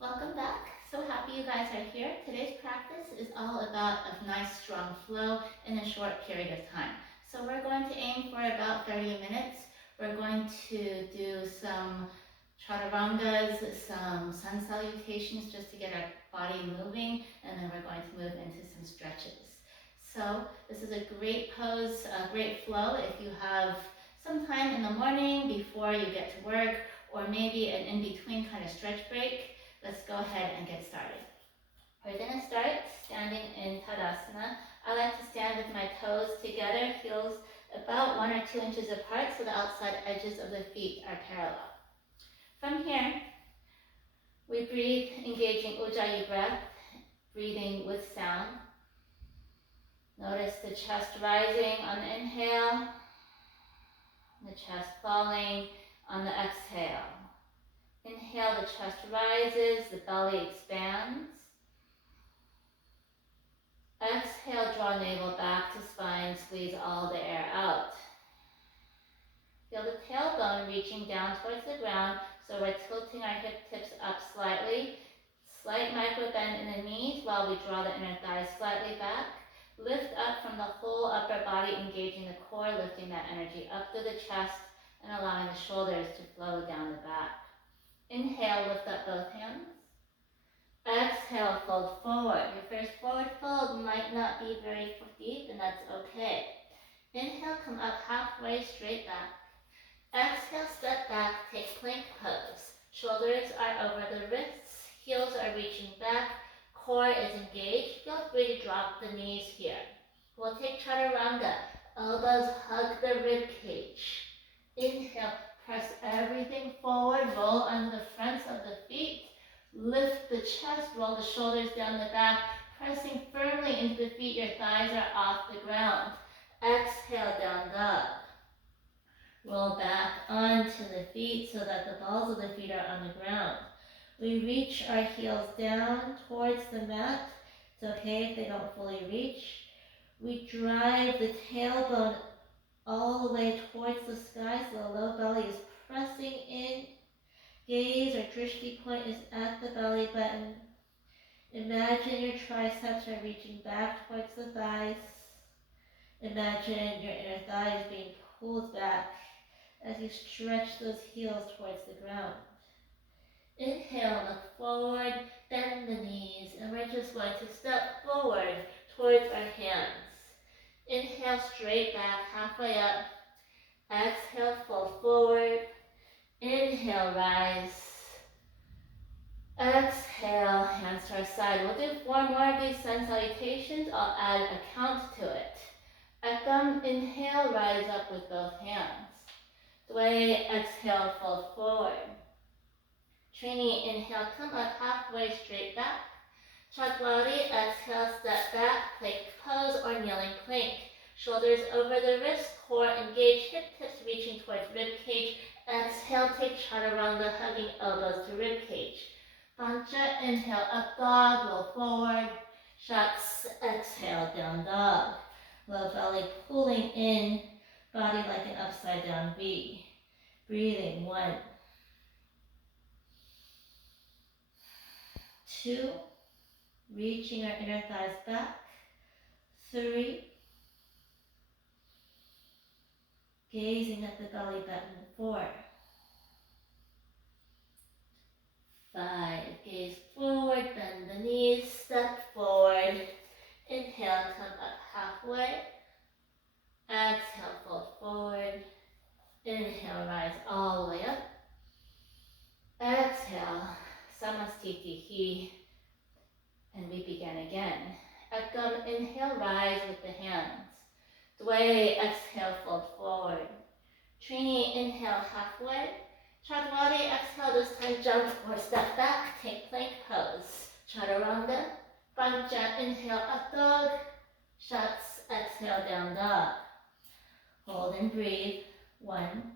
Welcome back. So happy you guys are here. Today's practice is all about a nice strong flow in a short period of time. So we're going to aim for about 30 minutes. We're going to do some chaturangas, some sun salutations just to get our body moving, and then we're going to move into some stretches. So this is a great pose, a great flow if you have some time in the morning before you get to work, or maybe an in-between kind of stretch break. Let's go ahead and get started. We're going to start standing in Tadasana. I like to stand with my toes together, heels about 1 or 2 inches apart so the outside edges of the feet are parallel. From here, we breathe, engaging Ujjayi breath, breathing with sound. Notice the chest rising on the inhale, the chest falling on the exhale. Inhale, the chest rises, the belly expands. Exhale, draw navel back to spine, squeeze all the air out. Feel the tailbone reaching down towards the ground, so we're tilting our hip tips up slightly. Slight micro bend in the knees while we draw the inner thighs slightly back. Lift up from the whole upper body, engaging the core, lifting that energy up through the chest and allowing the shoulders to flow down the back. Inhale, lift up both hands. Exhale, fold forward. Your first forward fold might not be very deep, and that's okay. Inhale, come up halfway, straight back. Exhale, step back, take plank pose. Shoulders are over the wrists, heels are reaching back, core is engaged. Feel free to drop the knees here. We'll take chaturanga. Elbows hug the rib cage. Inhale, press everything forward, roll under the fronts of the feet. Lift the chest, roll the shoulders down the back, pressing firmly into the feet. Your thighs are off the ground. Exhale, down dog. Roll back onto the feet so that the balls of the feet are on the ground. We reach our heels down towards the mat. It's okay if they don't fully reach. We drive the tailbone all the way towards the sky so the low belly is pressing in. Gaze or drishti point is at the belly button. Imagine your triceps are reaching back towards the thighs. Imagine your inner thighs being pulled back as you stretch those heels towards the ground. Inhale, look forward, bend the knees, and we're just going to step forward towards our hands. Inhale, straight back, halfway up. Exhale, fold forward. Inhale, rise. Exhale, hands to our side. We'll do 4 more of these sun salutations. I'll add a count to it. Ekam, inhale, rise up with both hands. Dway, exhale, fold forward. Trini, inhale, come up halfway, straight back. Chatwari, exhale, step back, plank pose or kneeling plank. Shoulders over the wrist, core engaged, hip tips reaching towards rib cage. Exhale, take chaturanga, hugging elbows to rib cage. Pancha, inhale, up dog, roll forward. Shats, exhale, down dog. Low belly pulling in, body like an upside down V. Breathing, 1, 2, reaching our inner thighs back. 3, gazing at the belly button. 4, 5, gaze forward, bend the knees, step forward. Inhale, come up halfway. Exhale, fold forward. Inhale, rise all the way up. Exhale, samastitihi, and we begin again. Ekam, inhale, rise with the hands. Dway, exhale, fold forward. Trini, inhale, halfway. Chatwari, exhale, this time jump or step back, take plank pose. Chaturanga. Pancha, inhale, up dog. Shats, exhale, down dog. Hold and breathe. 1,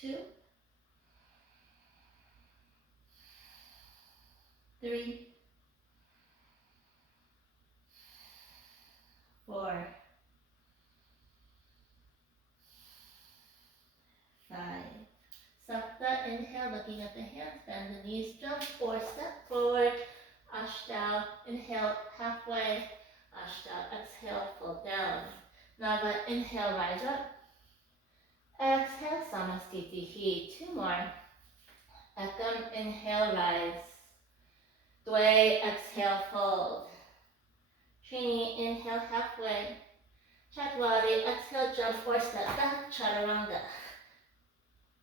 2, 3, 4, 5. Sapta, inhale, looking at the hands, bend the knees, jump 4, step forward, Ashtau, inhale halfway, Ashtau, exhale, fold down. Nava, inhale, rise up. Exhale, Samastitihi, 2 more. Ekam, inhale, rise. Dway, exhale, fold. Trini, inhale, halfway. Chatwari, exhale, jump 4, step back, Chaturanga.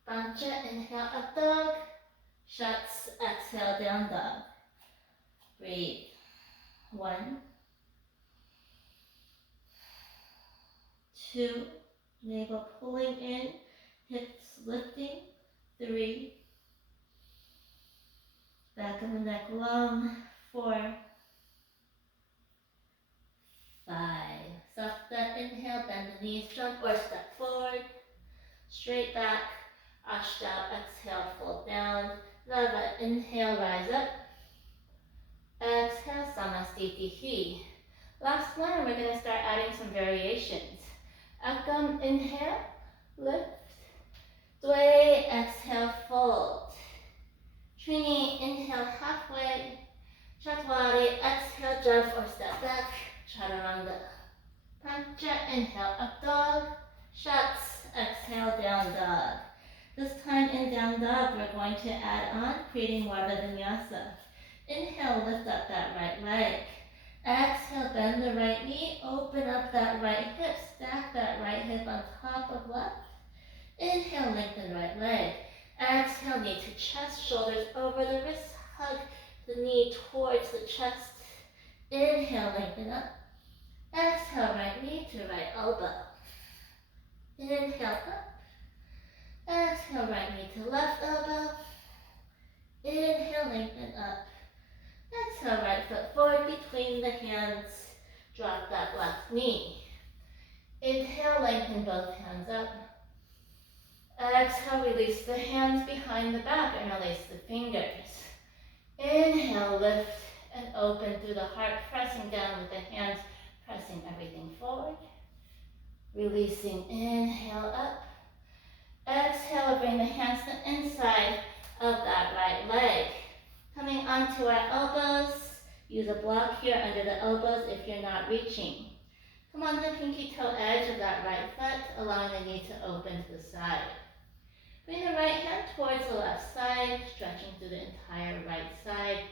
Pancha, inhale, up dog. Shats, exhale, down dog. Breathe. 1, 2, navel pulling in, hips lifting. 3, back of the neck long. 4, 5. Soft that inhale, bend the knees, jump or step forward. Straight back, Ashtau, exhale, fold down. Nava, inhale, rise up. Exhale, Samastitihi. Last one, we're going to start adding some variations. Ekam, inhale, lift. Dway, exhale, fold. Trini, inhale, halfway. Chatwari, exhale, jump or step back, Chaturanga. Pancha, inhale, up dog. Shats, exhale, down dog. This time in down dog, we're going to add on, creating more of a vinyasa. Inhale, lift up that right leg. Exhale, bend the right knee, open up that right hip, stack that right hip on top of left. Inhale, lengthen right leg. Exhale, knee to chest, shoulders over the wrists, hug the knee towards the chest. Inhale, lengthen up. Exhale, right knee to right elbow. Inhale, up. Exhale, right knee to left elbow. Inhale, lengthen up. Exhale, right foot forward between the hands. Drop that left knee. Inhale, lengthen both hands up. Exhale, release the hands behind the back and release the fingers. Inhale, lift and open through the heart, pressing down with the hands, pressing everything forward. Releasing, inhale up. Exhale, bring the hands to the inside of that right leg. Coming onto our elbows, use a block here under the elbows if you're not reaching. Come on the pinky toe edge of that right foot, allowing the knee to open to the side. Bring the right hand towards the left side, stretching through the entire right side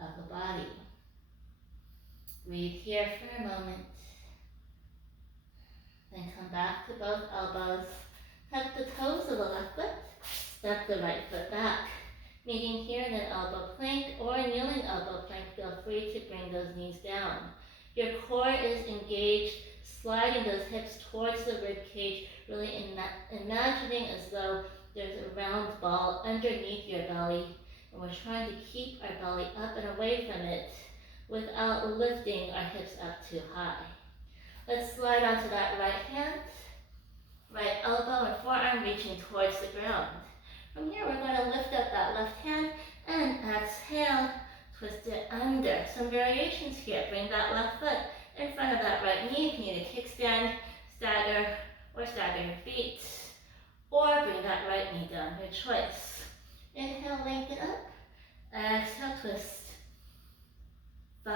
of the body. Breathe here for a moment. Then come back to both elbows. Tuck the toes of the left foot, step the right foot back. Meeting here in an elbow plank or a kneeling elbow plank, feel free to bring those knees down. Your core is engaged, sliding those hips towards the rib cage, really imagining as though there's a round ball underneath your belly, and we're trying to keep our belly up and away from it without lifting our hips up too high. Let's slide onto that right hand, right elbow and forearm reaching towards the ground. From here, we're going to lift up that left hand and exhale, twist it under. Some variations here. Bring that left foot in front of that right knee. If you need a kickstand, stagger, or stagger your feet. Or bring that right knee down, your choice. Inhale, lengthen up. Exhale, twist. 5,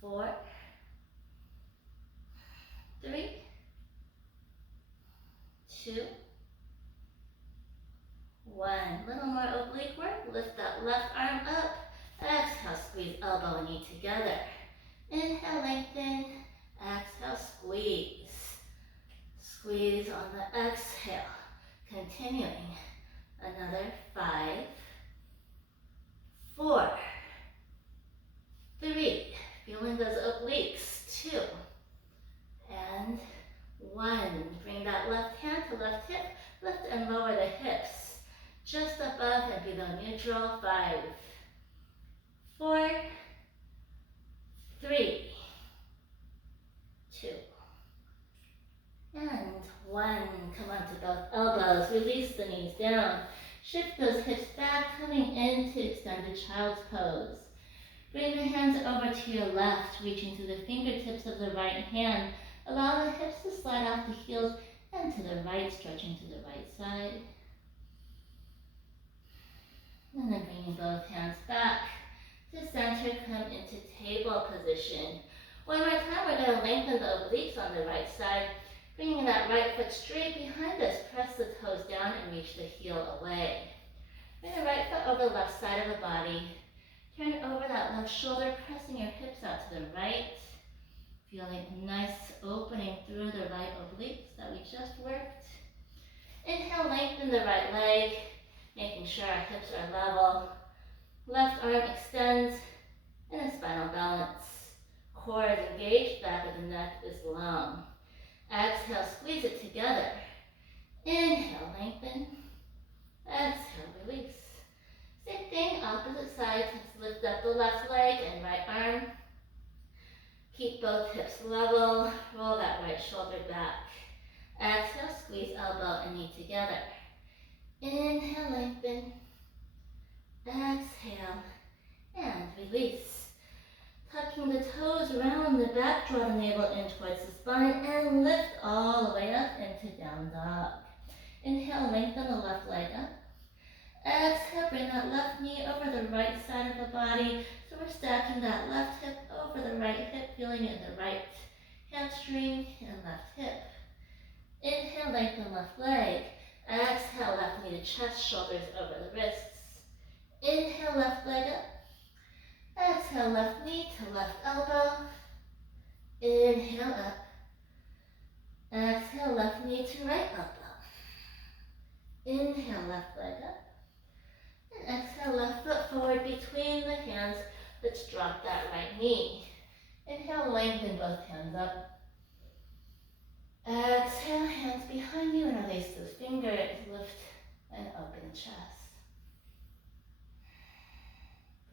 4, 3, 2, 1. Little more oblique work. Lift that left arm up. Exhale, squeeze elbow and knee together. Inhale, lengthen. Exhale, squeeze. Squeeze on the exhale. Continuing. Another 5, 4, 3. Feeling those obliques. 2 and 1. Bring that left hand to left hip. Lift and lower the hips. Just above and below neutral. 5, 4, 3, 2, and 1. Come onto both elbows. Release the knees down. Shift those hips back, coming into extended child's pose. Bring the hands over to your left, reaching through the fingertips of the right hand. Allow the hips to slide off the heels and to the right, stretching to the right side. And then bringing both hands back to center, come into table position. One more time, we're going to lengthen the obliques on the right side, bringing that right foot straight behind us. Press the toes down and reach the heel away. Bring the right foot over the left side of the body. Turn over that left shoulder, pressing your hips out to the right. Feeling a nice opening through the right obliques that we just worked. Inhale, lengthen the right leg, making sure our hips are level. Left arm extends in a spinal balance. Core is engaged, back of the neck is long. Exhale, squeeze it together. Inhale, lengthen. Exhale, release. Same thing, opposite side. Let's lift up the left leg and right arm. Keep both hips level. Roll that right shoulder back. Exhale, squeeze elbow and knee together. Inhale, lengthen. Exhale, and release. Tucking the toes around the back, draw the navel in towards the spine, and lift all the way up into down dog. Inhale, lengthen the left leg up. Exhale, bring that left knee over the right side of the body. So we're stacking that left hip over the right hip, feeling it in the right hamstring and left hip. Inhale, lengthen left leg. Exhale, left knee to chest, shoulders over the wrists. Inhale, left leg up. Exhale, left knee to left elbow. Inhale, up. Exhale, left knee to right elbow. Inhale, left leg up. And exhale, left foot forward between the hands. Let's drop that right knee. Inhale, lengthen both hands up. Exhale, hands behind you and release those fingers. Lift and open chest.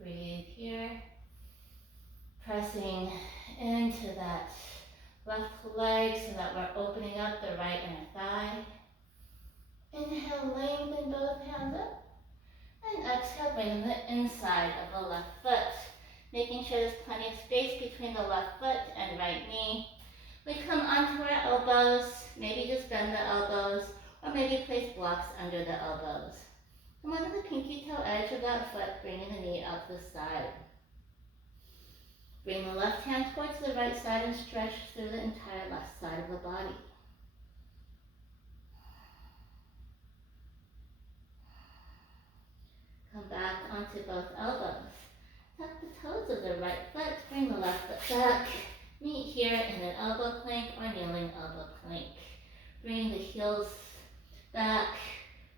Breathe here. Pressing into that left leg so that we're opening up the right inner thigh. Inhale, lengthen both hands up. And exhale, bring the inside of the left foot. Making sure there's plenty of space between the left foot and right knee. We come onto our elbows. Maybe just bend the elbows. Or maybe place blocks under the elbows. Come onto the pinky toe edge of that foot, bringing the knee out to the side. Bring the left hand towards the right side and stretch through the entire left side of the body. Come back onto both elbows. Tuck the toes of the right foot, bring the left foot back. Meet here in an elbow plank or kneeling elbow plank. Bring the heels back.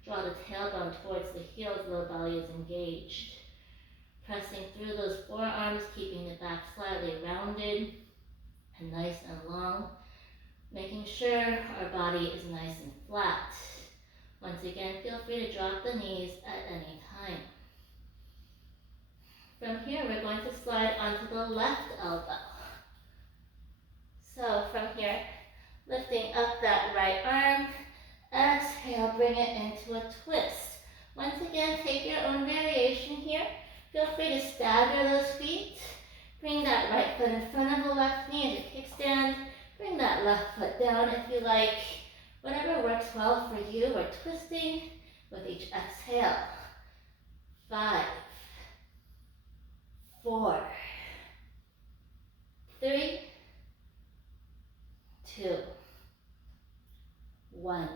Draw the tailbone towards the heels, low belly is engaged. Pressing through those forearms, keeping the back slightly rounded and nice and long. Making sure our body is nice and flat. Once again, feel free to drop the knees at any time. From here, we're going to slide onto the left elbow. So from here, lifting up that right arm, exhale, bring it into a twist. Once again, take your own variation here. Feel free to stagger those feet. Bring that right foot in front of the left knee as you kickstand. Bring that left foot down if you like. Whatever works well for you. We're twisting with each exhale. 5, 4, 3, 2, 1.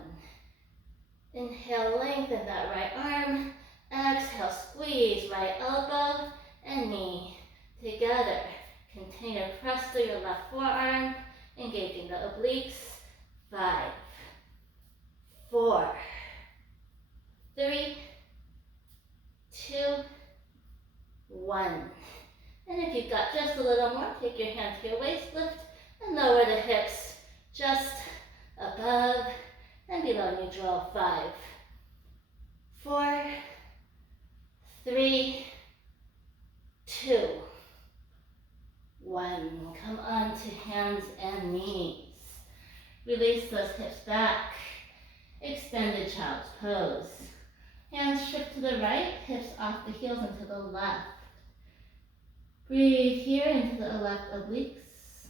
Inhale, lengthen that right arm. Exhale, squeeze right elbow and knee together. Continue to press through your left forearm, engaging the obliques. 5, 4, 3, 2, 1. And if you've got just a little more, take your hands to your waist, lift and lower the hips just above and below neutral. 5, 4, 3, 2, 1. Come on to hands and knees. Release those hips back. Extended child's pose. Hands shift to the right, hips off the heels and to the left. Breathe here into the left obliques.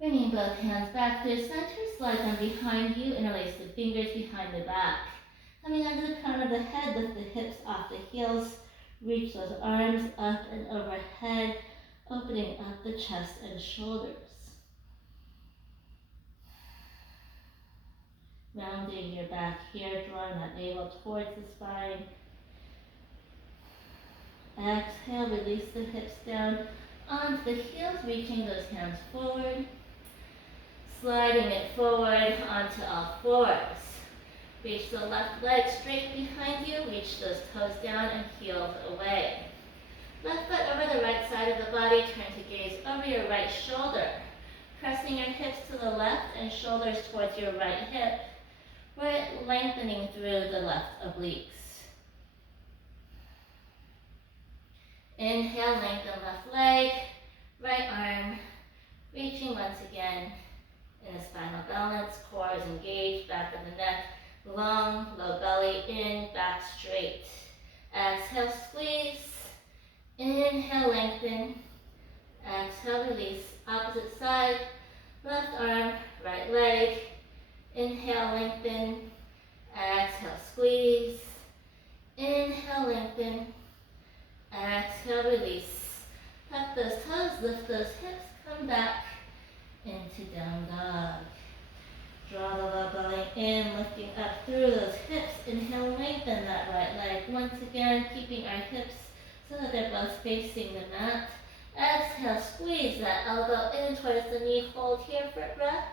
Bringing both hands back through center, slide them behind you, interlace the fingers behind the back. Coming under the crown of the head, lift the hips off the heels, reach those arms up and overhead, opening up the chest and shoulders. Rounding your back here, drawing that navel towards the spine. Exhale, release the hips down onto the heels, reaching those hands forward. Sliding it forward onto all fours. Reach the left leg straight behind you, reach those toes down and heels away. Left foot over the right side of the body, turn to gaze over your right shoulder. Pressing your hips to the left and shoulders towards your right hip. We're lengthening through the left obliques. Inhale, lengthen left leg, right arm, reaching once again in a spinal balance, core is engaged, back of the neck, long, low belly, in, back straight. Exhale, squeeze. Inhale, lengthen. Exhale, release. Opposite side, left arm, right leg. Inhale, lengthen. Exhale, squeeze. Inhale, lengthen. Exhale, release. Tuck those toes, lift those hips, come back into down dog. Draw the low belly in, lifting up through those hips. Inhale, lengthen that right leg. Once again, keeping our hips so that they're both facing the mat. Exhale, squeeze that elbow in towards the knee. Hold here for a breath.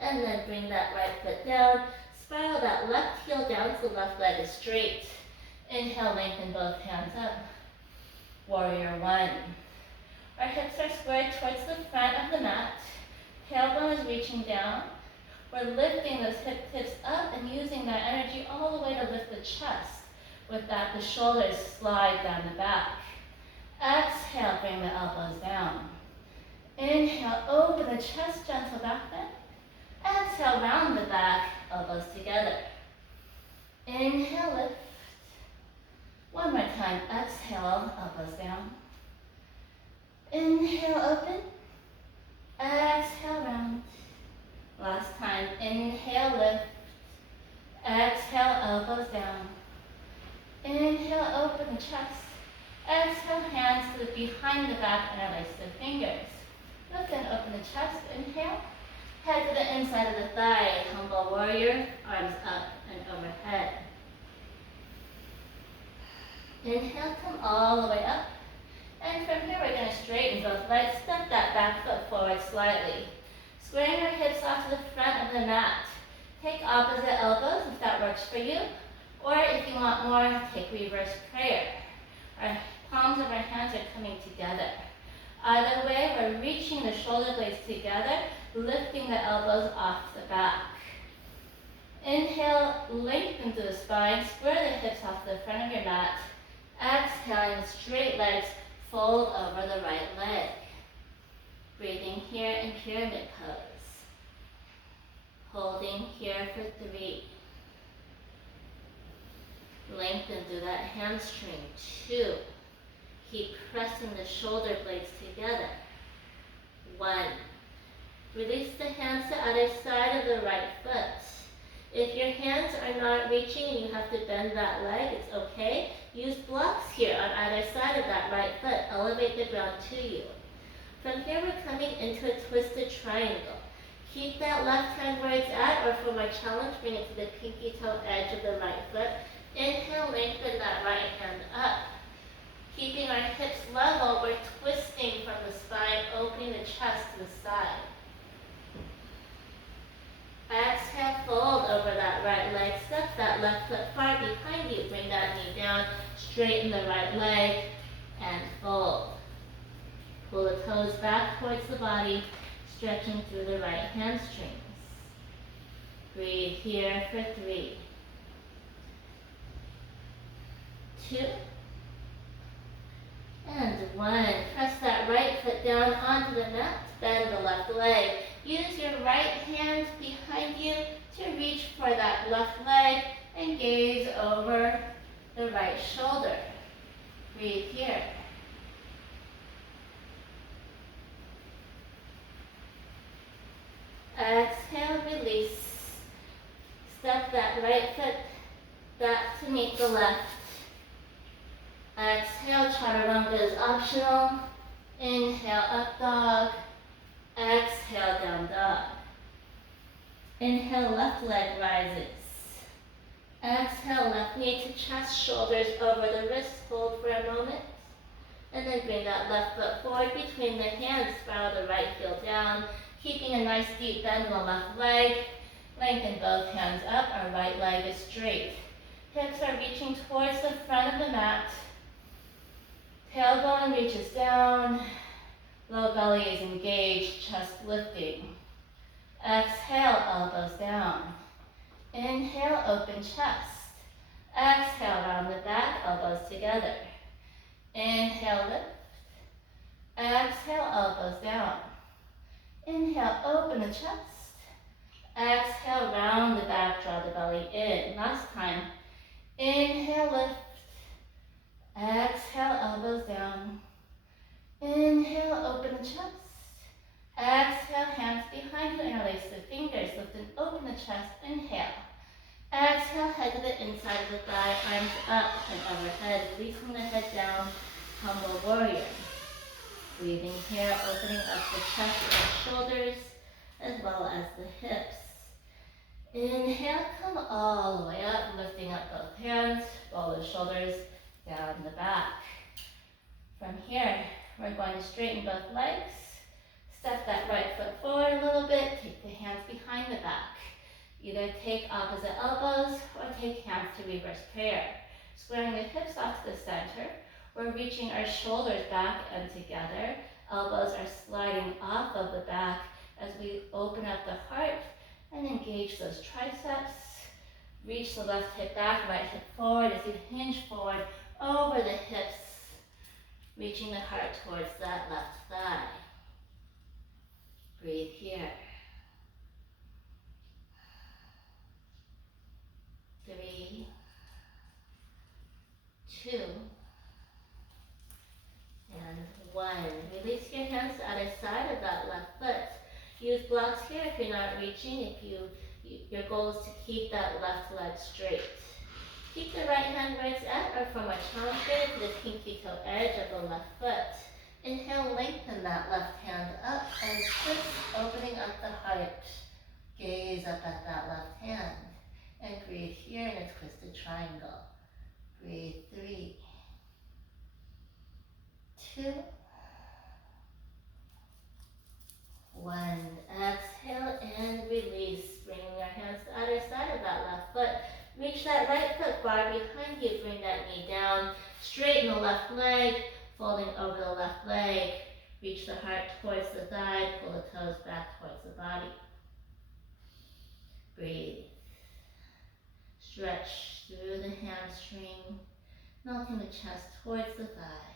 And then bring that right foot down. Spiral that left heel down so the left leg is straight. Inhale, lengthen both hands up. Warrior one. Our hips are squared towards the front of the mat. Tailbone is reaching down. We're lifting those hip tips up and using that energy all the way to lift the chest. With that, the shoulders slide down the back. Exhale, bring the elbows down. Inhale, open the chest, gentle back bend. Exhale, round the back, elbows together. Inhale, lift. One more time, exhale, elbows down. Inhale, open. Exhale, round. Last time, inhale, lift. Exhale, elbows down. Inhale, open the chest. Exhale, hands to the behind the back, interlace the fingers. Lift and open the chest, inhale. Head to the inside of the thigh, humble warrior, arms up and overhead. Inhale, come all the way up. And from here, we're going to straighten both legs, step that back foot forward slightly. Squaring our hips off to the front of the mat. Take opposite elbows if that works for you. Or if you want more, take reverse prayer. Our palms of our hands are coming together. Either way, we're reaching the shoulder blades together, lifting the elbows off the back. Inhale, lengthen through the spine, square the hips off the front of your mat. Exhaling, straight legs, fold over the right leg. Breathing here in pyramid pose. Holding here for 3. Lengthen through that hamstring. 2. Keep pressing the shoulder blades together. 1. Release the hands to either side of the right foot. If your hands are not reaching and you have to bend that leg, it's okay. Use blocks here on either side of that right foot. Elevate the ground to you. From here, we're coming into a twisted triangle. Keep that left hand where it's at, or for my challenge, bring it to the pinky toe edge of the right foot. Inhale, lengthen that right hand up. Keeping our hips level, we're twisting from the spine, opening the chest to the side. Exhale, fold over that right leg, step that left foot far behind you, bring that knee down, straighten the right leg, and fold. Pull the toes back towards the body, stretching through the right hamstrings. Breathe here for 3. 2. And 1. Press that right foot down onto the mat, bend the left leg. Use your right hand behind you to reach for that left leg and gaze over the right shoulder. Breathe here. Exhale, release. Step that right foot back to meet the left. Exhale, chaturanga is optional. Inhale, up dog. Exhale, down dog. Inhale, left leg rises. Exhale, left knee to chest, shoulders over the wrists. Hold for a moment. And then bring that left foot forward between the hands. Spiral the right heel down. Keeping a nice deep bend in the left leg. Lengthen both hands up. Our right leg is straight. Hips are reaching towards the front of the mat. Tailbone reaches down. Low belly is engaged, chest lifting. Exhale, elbows down. Inhale, open chest. Exhale, round the back, elbows together. Inhale, lift. Exhale, elbows down. Inhale, open the chest. Exhale, round the back, draw the belly in. Last time. Inhale, lift. Exhale, elbows down. Inhale, open the chest. Exhale, hands behind you, interlace the fingers, lift and open the chest. Inhale. Exhale, head to the inside of the thigh, arms up and overhead, releasing the head down, humble warrior. Breathing here, opening up the chest and shoulders, as well as the hips. Inhale, come all the way up, lifting up both hands, roll the shoulders down the back. From here, we're going to straighten both legs. Step that right foot forward a little bit, take the hands behind the back. Either take opposite elbows or take hands to reverse prayer. Squaring the hips off to the center, we're reaching our shoulders back and together. Elbows are sliding off of the back as we open up the heart and engage those triceps. Reach the left hip back, right hip forward as you hinge forward over the hips, reaching the heart towards that left thigh. Breathe here. 3, 2, and 1. Release your hands to either side of that left foot. Use blocks here if you're not reaching, your goal is to keep that left leg straight. Keep the right hand where it's at, or from a challenge grade to the pinky toe edge of the left foot. Inhale, lengthen that left hand up and twist, opening up the heart. Gaze up at that left hand and breathe here in a twisted triangle. Breathe 3, 2, 1. Exhale and release. Bringing your hands to either side of that left foot. Reach that right foot bar behind you. Bring that knee down. Straighten the left leg. Folding over the left leg. Reach the heart towards the thigh. Pull the toes back towards the body. Breathe. Stretch through the hamstring. Melting the chest towards the thigh.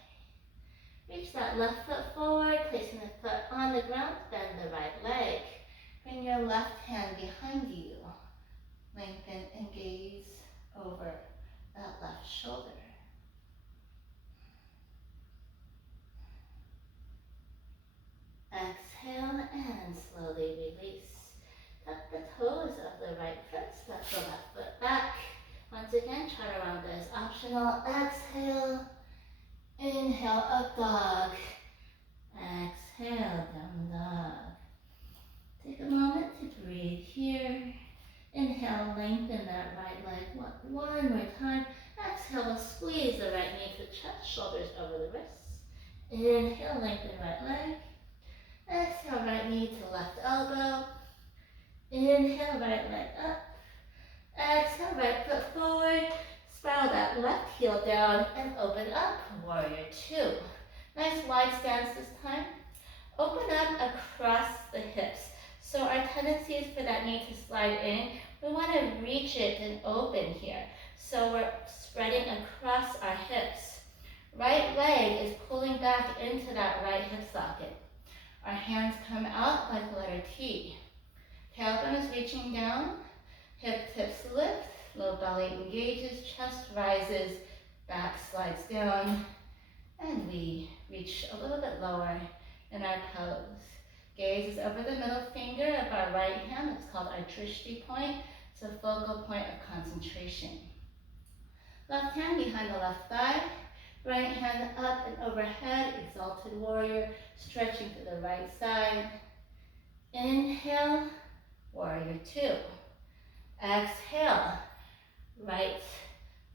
Reach that left foot forward, placing the foot on the ground, bend the right leg. Bring your left hand behind you. Lengthen and gaze over that left shoulder. Exhale and slowly release. Tuck the toes of the right foot, step the left foot back. Once again, chaturanga is optional. Exhale. Inhale, up dog. Exhale, down dog. Take a moment to breathe here. Inhale, lengthen that right leg one more time. Exhale, squeeze the right knee to the chest, shoulders over the wrists. Inhale, lengthen right leg. Exhale, right knee to left elbow. Inhale, right leg up. Exhale, right foot forward. Spiral that left heel down and open up. Warrior 2. Nice wide stance this time. Open up across the hips. So our tendency is for that knee to slide in. We want to reach it and open here. So we're spreading across our hips. Right leg is pulling back into that right hip socket. Our hands come out like the letter T. Tailbone is reaching down. Hip tips lift. Low belly engages, chest rises, back slides down, and we reach a little bit lower in our pose. Gaze is over the middle finger of our right hand. It's called our drishti point. It's a focal point of concentration. Left hand behind the left thigh. Right hand up and overhead. Exalted warrior. Stretching to the right side. Inhale. Warrior two. Exhale. Right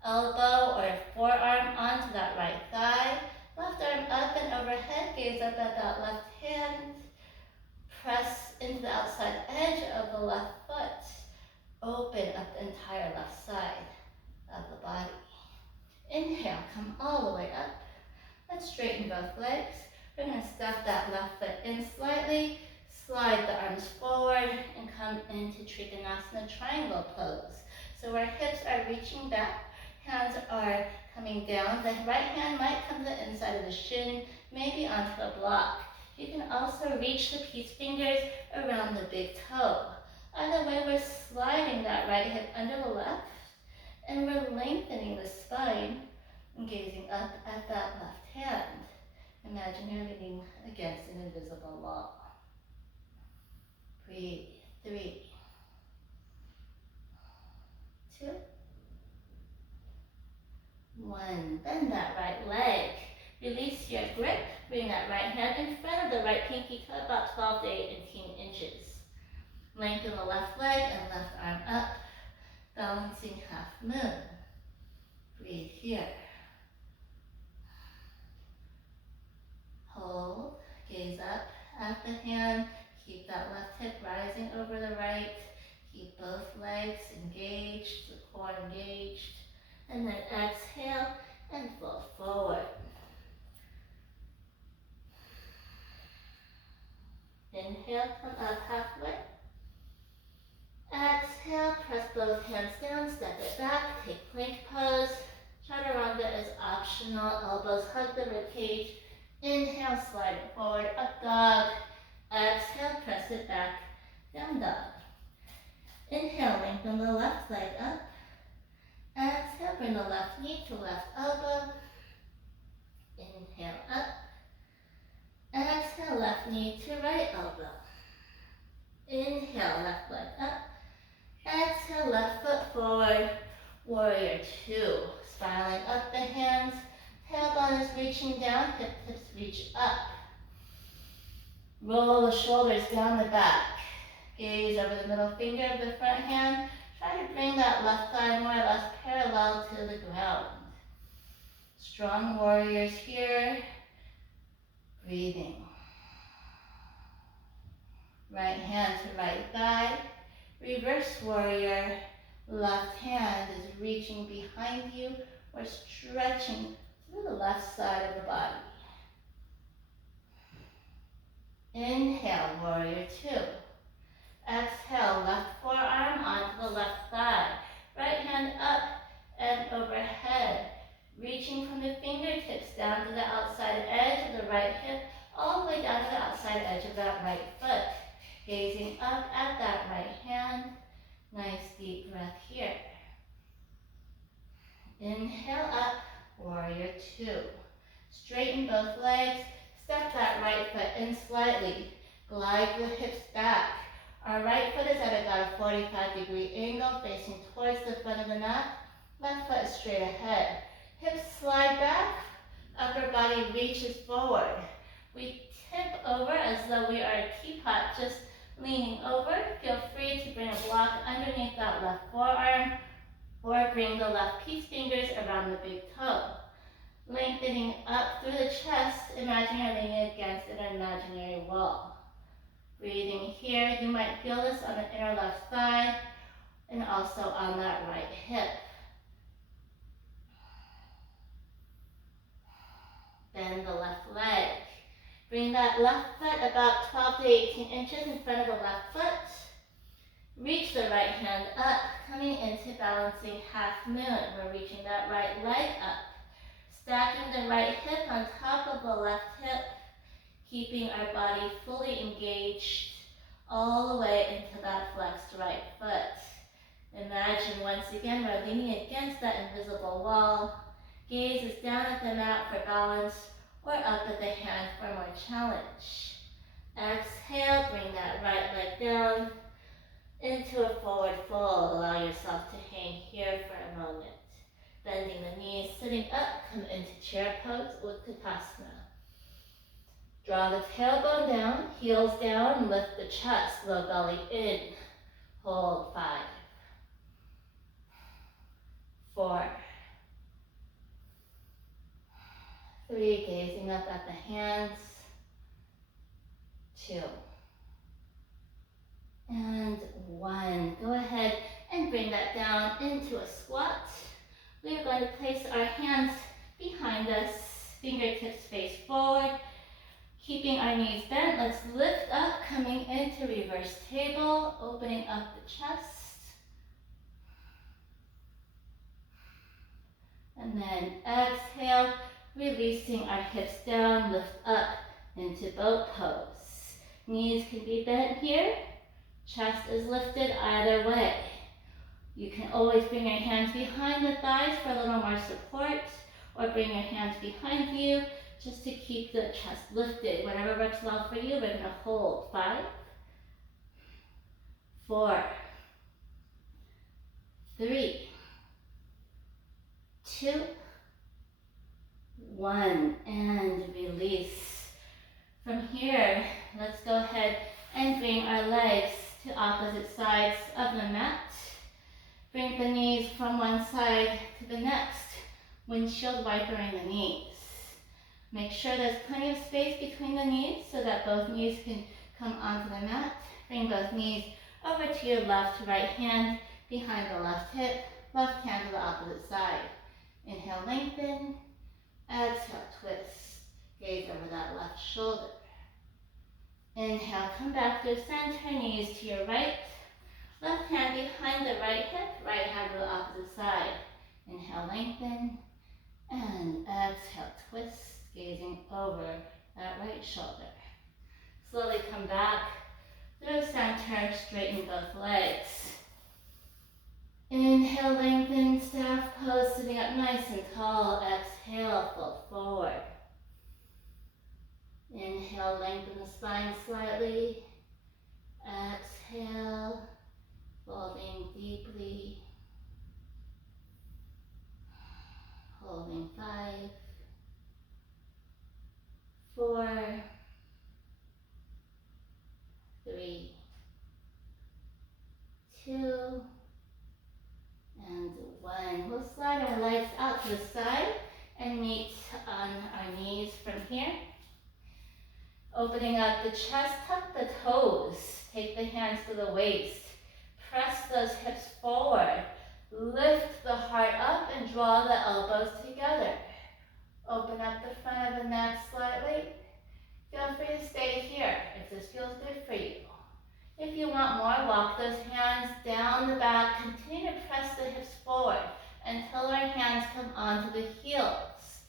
elbow or forearm onto that right thigh. Left arm up and overhead. Gaze up at that left hand. Press into the outside edge of the left foot. Open up the entire left side of the body. Inhale, come all the way up. Let's straighten both legs. We're going to step that left foot in slightly. Slide the arms forward and come into Trikonasana triangle pose. So our hips are reaching back. Hands are coming down. The right hand might come to the inside of the shin, maybe onto the block. You can also reach the peace fingers around the big toe. Either way, we're sliding that right hip under the left, and we're lengthening the spine and gazing up at that left hand. Imagine you're leaning against an invisible wall. Breathe. 3, 2, 1. Bend that right leg. Release your grip. Bring that right hand in front of the right pinky toe, about 12 to 18 inches. Lengthen the left leg and left arm up, balancing half moon. Breathe here. Hold. Gaze up at the hand. Keep that left hip rising over the right. Keep both legs engaged, the core engaged. And then exhale and fold forward. Inhale, come up halfway. Exhale, press both hands down, step it back, take plank pose. Chaturanga is optional, elbows hug the ribcage. Inhale, slide it forward, up dog. Exhale, press it back, down dog. Inhale, lengthen the left leg up. Exhale, bring the left knee to left elbow. Inhale, up. Exhale, left knee to right elbow. Inhale, left leg up. Exhale, left foot forward. Warrior two. Spiraling up the hands. Tailbone is reaching down, hip tips reach up. Roll the shoulders down the back. Gaze over the middle finger of the front hand. Try to bring that left thigh more or less parallel to the ground. Strong warriors here. Breathing. Right hand to right thigh. Reverse warrior. Left hand is reaching behind you or stretching through the left side of the body. Inhale, warrior two. Exhale, left forearm onto the left thigh. Right hand up and overhead. Reaching from the fingertips down to the outside edge of the right hip, all the way down to the outside edge of that right foot. Gazing up at that right hand. Nice deep breath here. Inhale up, warrior two. Straighten both legs. Step that right foot in slightly. Glide the hips back. Our right foot is at about a 45-degree angle facing towards the front of the mat. Left foot is straight ahead. Hips slide back. Upper body reaches forward. We tip over as though we are a teapot, just leaning over. Feel free to bring a block underneath that left forearm or bring the left peace fingers around the big toe. Lengthening up through the chest, imagine you're leaning against an imaginary wall. Breathing here, you might feel this on the inner left thigh and also on that right hip. Bend the left leg. Bring that left foot about 12 to 18 inches in front of the left foot. Reach the right hand up, coming into balancing half moon. We're reaching that right leg up. Stacking the right hip on top of the left hip, keeping our body fully engaged all the way into that flexed right foot. Imagine once again we're leaning against that invisible wall. Gaze is down at the mat for balance or up at the hand for more challenge. Exhale, bring that right leg down into a forward fold. Allow yourself to hang here for a moment. Bending the knees, sitting up, come into chair pose, Utkatasana. Draw the tailbone down, heels down, lift the chest, low belly in. Hold 5, 4, 3, gazing up at the hands, 2, and 1. Go ahead and bring that down into a squat. We are going to place our hands behind us, fingertips face forward, keeping our knees bent. Let's lift up, coming into reverse table, opening up the chest. And then exhale, releasing our hips down, lift up into boat pose. Knees can be bent here, chest is lifted either way. You can always bring your hands behind the thighs for a little more support, or bring your hands behind you just to keep the chest lifted. Whatever works well for you, we're going to hold 5, 4, 3, 2, 1, and release. From here, let's go ahead and bring our legs to opposite sides of the mat. Bring the knees from one side to the next, windshield wipering the knees. Make sure there's plenty of space between the knees so that both knees can come onto the mat. Bring both knees over to your left to right hand, behind the left hip, left hand to the opposite side. Inhale, lengthen. Exhale, twist. Gaze over that left shoulder. Inhale, come back to center, knees to your right. Left hand behind the right hip, right hand to the opposite side. Inhale, lengthen. And exhale, twist, gazing over that right shoulder. Slowly come back through center, straighten both legs. Inhale, lengthen, staff pose, sitting up nice and tall. Exhale, fold forward. Inhale, lengthen the spine slightly. Exhale, folding deeply. Holding 5, 4, 3, 2, and 1. We'll slide our legs out to the side and meet on our knees from here. Opening up the chest, tuck the toes. Take the hands to the waist. Press those hips forward. Lift the heart up and draw the elbows together. Open up the front of the neck slightly. Feel free to stay here if this feels good for you. If you want more, walk those hands down the back. Continue to press the hips forward until our hands come onto the heels.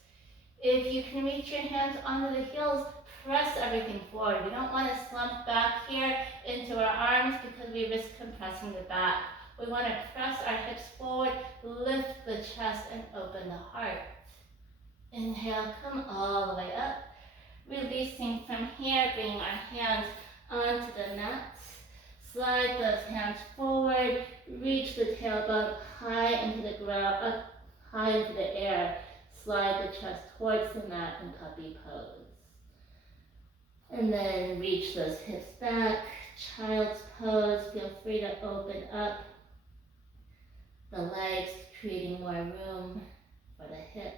If you can reach your hands onto the heels, press everything forward. We don't want to slump back here into our arms because we risk compressing the back. We want to press our hips forward, lift the chest, and open the heart. Inhale, come all the way up. Releasing from here, bringing our hands onto the mat. Slide those hands forward, reach the tailbone high into the ground, up high into the air. Slide the chest towards the mat in puppy pose. And then reach those hips back, child's pose. Feel free to open up the legs, creating more room for the hips.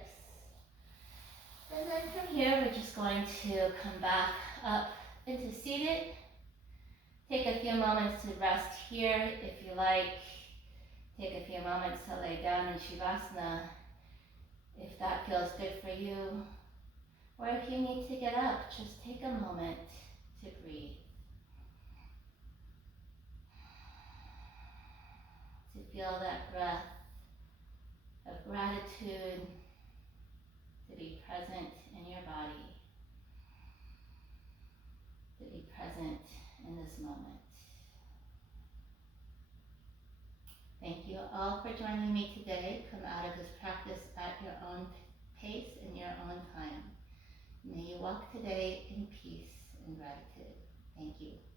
And then from here, we're just going to come back up into seated. Take a few moments to rest here if you like. Take a few moments to lay down in Shavasana if that feels good for you. Or if you need to get up, just take a moment to breathe. To feel that breath of gratitude, to be present in your body, to be present in this moment. Thank you all for joining me today. Come out of this practice at your own pace and your own time. May you walk today in peace and gratitude. Thank you.